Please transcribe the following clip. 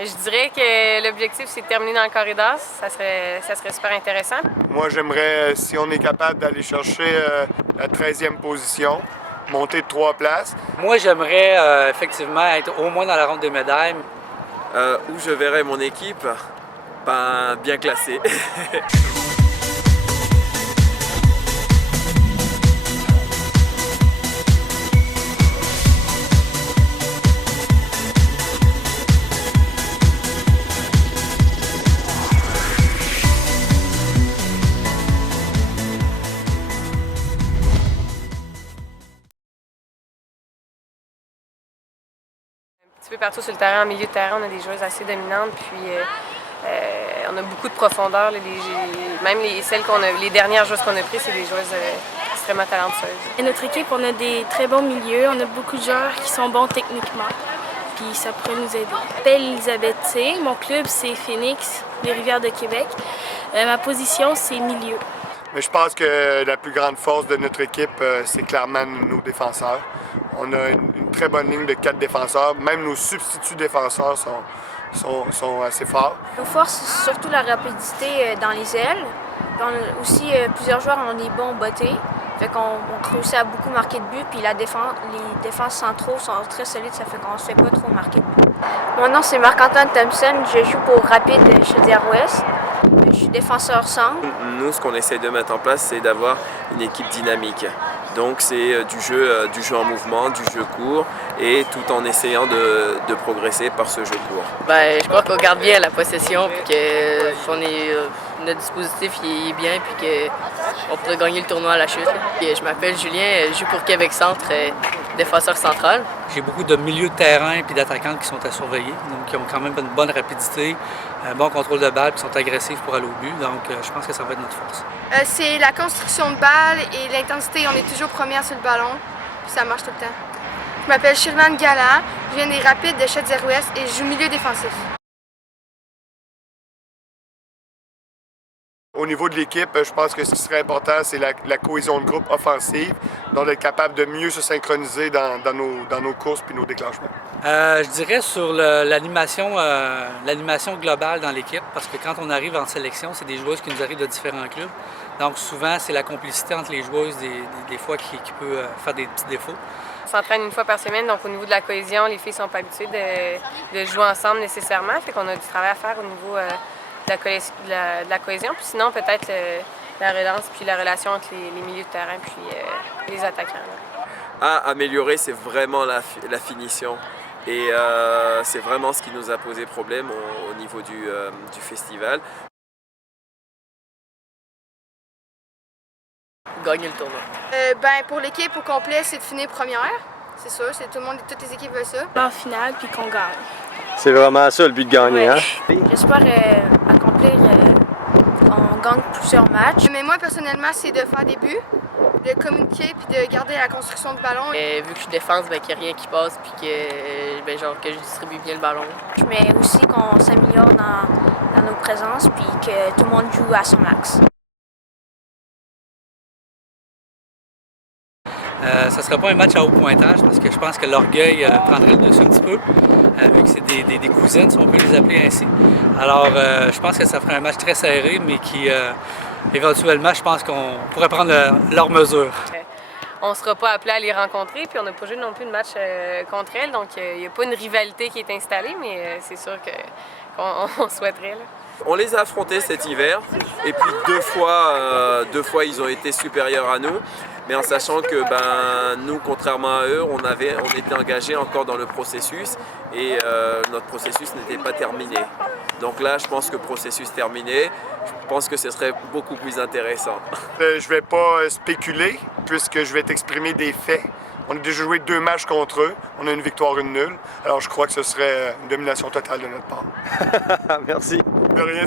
Je dirais que l'objectif, c'est de terminer dans le corridor. Ça serait super intéressant. Moi, j'aimerais, si on est capable d'aller chercher la 13e position, monter de 3 places. Moi, j'aimerais effectivement être au moins dans la ronde des médailles. Où je verrais mon équipe bien classée. Un petit peu partout sur le terrain, en milieu de terrain, on a des joueuses assez dominantes, puis on a beaucoup de profondeur. Même les dernières joueuses qu'on a prises, c'est des joueuses extrêmement talentueuses. Et notre équipe, on a des très bons milieux, on a beaucoup de joueurs qui sont bons techniquement, puis ça pourrait nous aider. Je m'appelle Elisabeth C. Mon club, c'est Phoenix, des Rivières de Québec. Ma position, c'est milieu. Mais je pense que la plus grande force de notre équipe, c'est clairement nos défenseurs. On a une très bonne ligne de 4 défenseurs. Même nos substituts défenseurs sont assez forts. Nos forces, c'est surtout la rapidité dans les ailes. On a aussi, plusieurs joueurs ont des bons bottés. Fait qu'on réussit à beaucoup marquer de buts. Puis les défenses centraux sont très solides. Ça fait qu'on ne se fait pas trop marquer de buts. Mon nom, c'est Marc-Antoine Thompson. Je joue pour Rapide Chaudière-Ouest. Je suis défenseur centre. Nous, ce qu'on essaie de mettre en place, c'est d'avoir une équipe dynamique. Donc c'est du jeu en mouvement, du jeu court, et tout en essayant de progresser par ce jeu court. Je crois qu'on garde bien la possession, puis que notre dispositif il est bien, puis qu'on pourrait gagner le tournoi à la chute. Je m'appelle Julien, je joue pour Québec Centre, défenseur central. J'ai beaucoup de milieux de terrain et d'attaquantes qui sont à surveiller, donc qui ont quand même une bonne rapidité, un bon contrôle de balle, qui sont agressifs pour aller au but. Donc je pense que ça va être notre force. C'est la construction de balle et l'intensité. On est toujours première sur le ballon, puis ça marche tout le temps. Je m'appelle Shirvan Galland, je viens des Rapides de Chaudière-Ouest et je joue milieu défensif. Au niveau de l'équipe, je pense que ce qui serait important, c'est la cohésion de groupe offensive, donc d'être capable de mieux se synchroniser dans nos courses et nos déclenchements. Je dirais sur l'animation globale dans l'équipe, parce que quand on arrive en sélection, c'est des joueuses qui nous arrivent de différents clubs. Donc souvent, c'est la complicité entre les joueuses des fois qui peut faire des petits défauts. On s'entraîne une fois par semaine, donc au niveau de la cohésion, les filles ne sont pas habituées de jouer ensemble nécessairement. Fait qu'on a du travail à faire au niveau de la cohésion. Puis sinon, peut-être la relance puis la relation entre les milieux de terrain puis les attaquants. À améliorer, c'est vraiment la finition. Et c'est vraiment ce qui nous a posé problème au niveau du festival. Gagner le tournoi. Pour l'équipe au complet, c'est de finir première. C'est sûr, toutes les équipes veulent ça. En finale, puis qu'on gagne. C'est vraiment ça le but de gagner, hein? J'espère accomplir qu'on gagne plusieurs matchs. Mais moi, personnellement, c'est de faire des buts, de communiquer puis de garder la construction de ballon. Vu que je défense, qu'il n'y a rien qui passe puis que je distribue bien le ballon. Mais aussi qu'on s'améliore dans nos présences puis que tout le monde joue à son axe. Ça ne sera pas un match à haut pointage parce que je pense que l'orgueil prendrait le dessus un petit peu, vu que c'est des cousines, si on peut les appeler ainsi. Alors, je pense que ça ferait un match très serré, mais qui, éventuellement, je pense qu'on pourrait prendre leur mesure. On ne sera pas appelé à les rencontrer, puis on n'a pas joué non plus de match contre elles, donc il n'y a pas une rivalité qui est installée, mais c'est sûr qu'on souhaiterait. Là. On les a affrontés cet hiver, et puis deux fois ils ont été supérieurs à nous. Mais en sachant que nous, contrairement à eux, on était engagés encore dans le processus et notre processus n'était pas terminé. Donc là, je pense que processus terminé, je pense que ce serait beaucoup plus intéressant. Je ne vais pas spéculer puisque je vais t'exprimer des faits. On a déjà joué 2 matchs contre eux. On a une victoire, une nulle. Alors je crois que ce serait une domination totale de notre part. Merci. De rien.